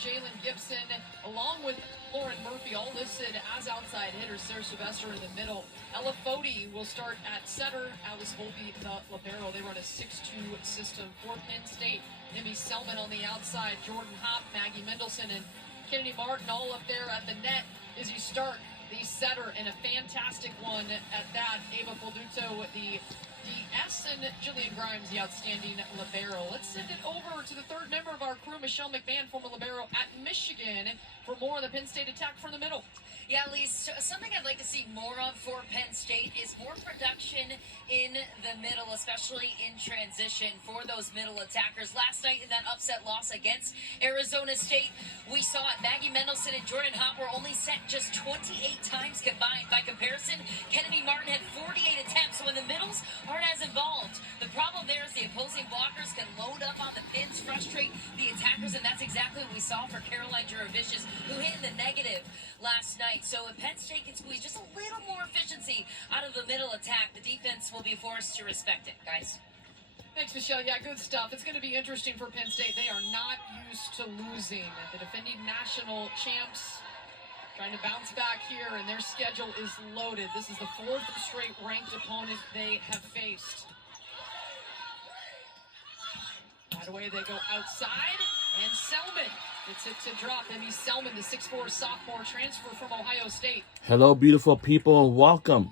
Jalen Gibson, along with Lauren Murphy, all listed as outside hitters. Sarah Sylvester in the middle. Ella Foti will start at center. Alice Volpe, the libero. They run a 6-2 system for Penn State. Emmy Selman on the outside. Jordan Hopp, Maggie Mendelson, and Kennedy Martin all up there at the net as you start the setter, and a fantastic one at that. Ava Polduto, the DS, and Jillian Grimes, the outstanding libero. Let's send it over to the third member of our crew, Michelle McMahon, former libero at Michigan, for more on the Penn State attack from the middle. Yeah, Lise, something I'd like to see more of for Penn State is more production in the middle, especially in transition for those middle attackers. Last night in that upset loss against Arizona State, we saw it. Maggie Mendelson and Jordan Hopp were only set just 28 times combined. By comparison, Kennedy Martin had 48 attempts, so when the middles aren't as involved, the problem there is the opposing blockers can load up on the pins, frustrate the attackers, and that's exactly what we saw for Caroline Juravicius, who hit in the negative last night. So if Penn State can squeeze just a little more efficiency out of the middle attack, the defense will be forced to respect it, guys. Thanks, Michelle. Yeah, good stuff. It's going to be interesting for Penn State. They are not used to losing. The defending national champs trying to bounce back here, and their schedule is loaded. This is the fourth straight ranked opponent they have faced. Right away, they go outside, and Selman gets it to drop. Emmy Selman, the 6'4" sophomore transfer from Ohio State. Hello, beautiful people, and welcome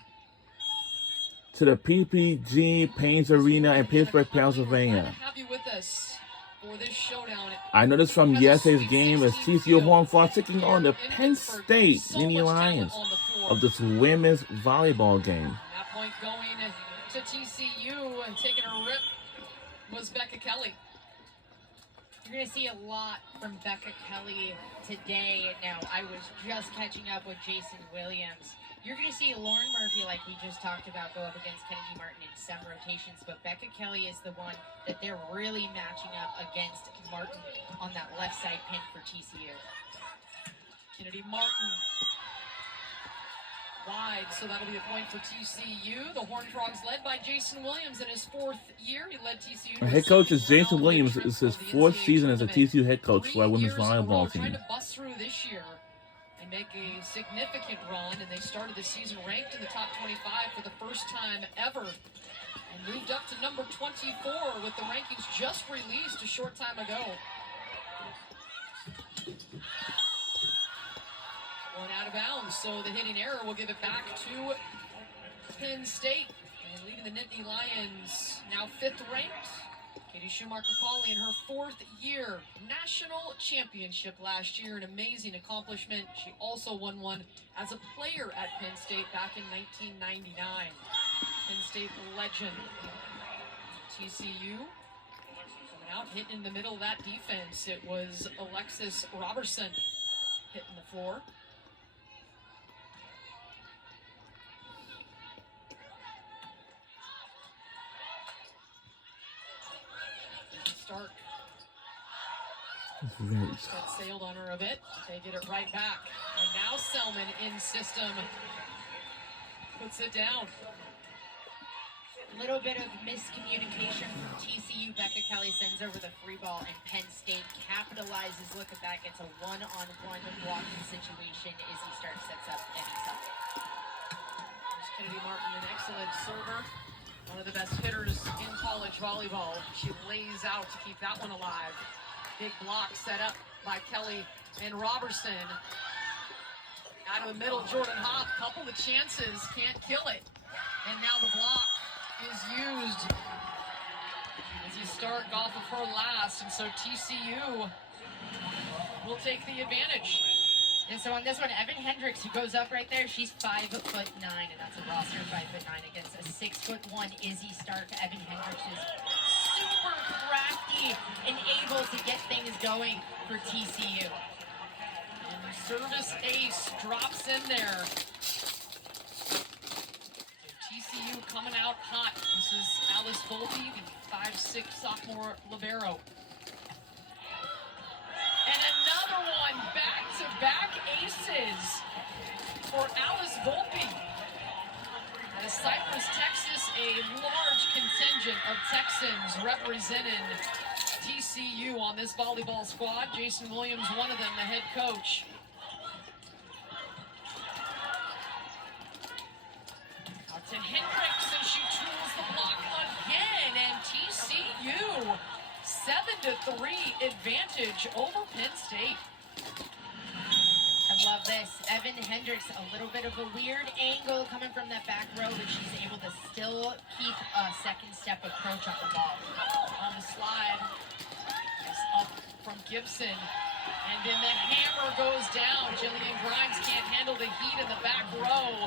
to the PPG Paints Arena in Pittsburgh, Pennsylvania. Have you with us for this showdown? I noticed from yesterday's game as TCU Horned Frogs taking on the Penn State Nittany Lions of this women's volleyball game. That point going to TCU and taking a rip was Becca Kelly. You're going to see a lot from Becca Kelly today. Now, I was just catching up with Jason Williams. You're going to see Lauren Murphy, like we just talked about, go up against Kennedy Martin in some rotations, but Becca Kelly is the one that they're really matching up against Martin on that left side pin for TCU. Kennedy Martin wide, so that'll be a point for TCU. The Horned Frogs led by Jason Williams in his fourth year. He led TCU. Our head coach is Jason Williams. It's his fourth season as a TCU head coach for our women's volleyball team. Trying to bust through this year and make a significant run, and they started the season ranked in the top 25 for the first time ever, and moved up to number 24 with the rankings just released a short time ago. One out of bounds, so the hitting error will give it back to Penn State. And leading the Nittany Lions, now 5th ranked. Katie Schumacher-Cawley in her 4th year. National championship last year, an amazing accomplishment. She also won one as a player at Penn State back in 1999. Penn State legend. TCU coming out, hitting in the middle of that defense. It was Alexis Robertson hitting the floor. Stark sailed on her a bit. They get it right back. And now Selman in system puts it down. Little bit of miscommunication from TCU. Becca Kelly sends over the free ball, and Penn State capitalizes. Look at that, gets a one-on-one blocking situation. Izzy Stark sets up Emmy Selman. There's Kennedy Martin, an excellent server. One of the best hitters in college volleyball. She lays out to keep that one alive. Big block set up by Kelly and Robertson. Out of the middle, Jordan Hopp, couple of chances, can't kill it. And now the block is used. Izzy Stark off of her last, and so TCU will take the advantage. And so on this one, Evan Hendricks, who goes up right there, she's 5'9", and that's a roster 5'9" against a 6'1" Izzy Stark. Evan Hendricks is super crafty and able to get things going for TCU. And the service ace drops in there. TCU coming out hot. This is Alice Volpe, the 5'6" sophomore libero. And another one, back-to-back aces for Alice Volpe. Out of Cypress, Texas, a large contingent of Texans representing TCU on this volleyball squad. Jason Williams, one of them, the head coach. Out to Hendricks, and she tools the block again, and TCU 7-3 advantage over Penn State. I love this. Evan Hendricks, a little bit of a weird angle coming from that back row, but she's able to still keep a second step approach on the ball. On the slide, it's up from Gibson, and then the hammer goes down. Jillian Grimes can't handle the heat in the back row.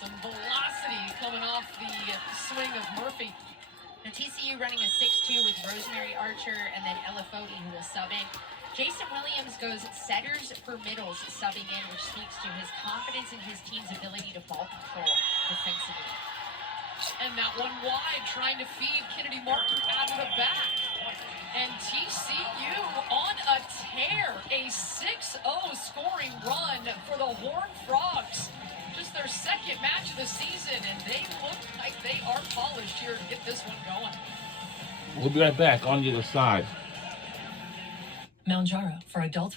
Some velocity coming off the swing of Murphy. Now TCU running a 6-2 with Rosemary Archer and then Ella Fody, who will sub in. Jason Williams goes setters for middles subbing in, which speaks to his confidence in his team's ability to ball control defensively. And that one wide, trying to feed Kennedy Martin out of the back. And TCU on a tear, a 6-0 scoring run for the Horned Frogs. Just their second match of the season, and they look like they are polished here to get this one going. We'll be right back on the other side. Mount Jara for adults.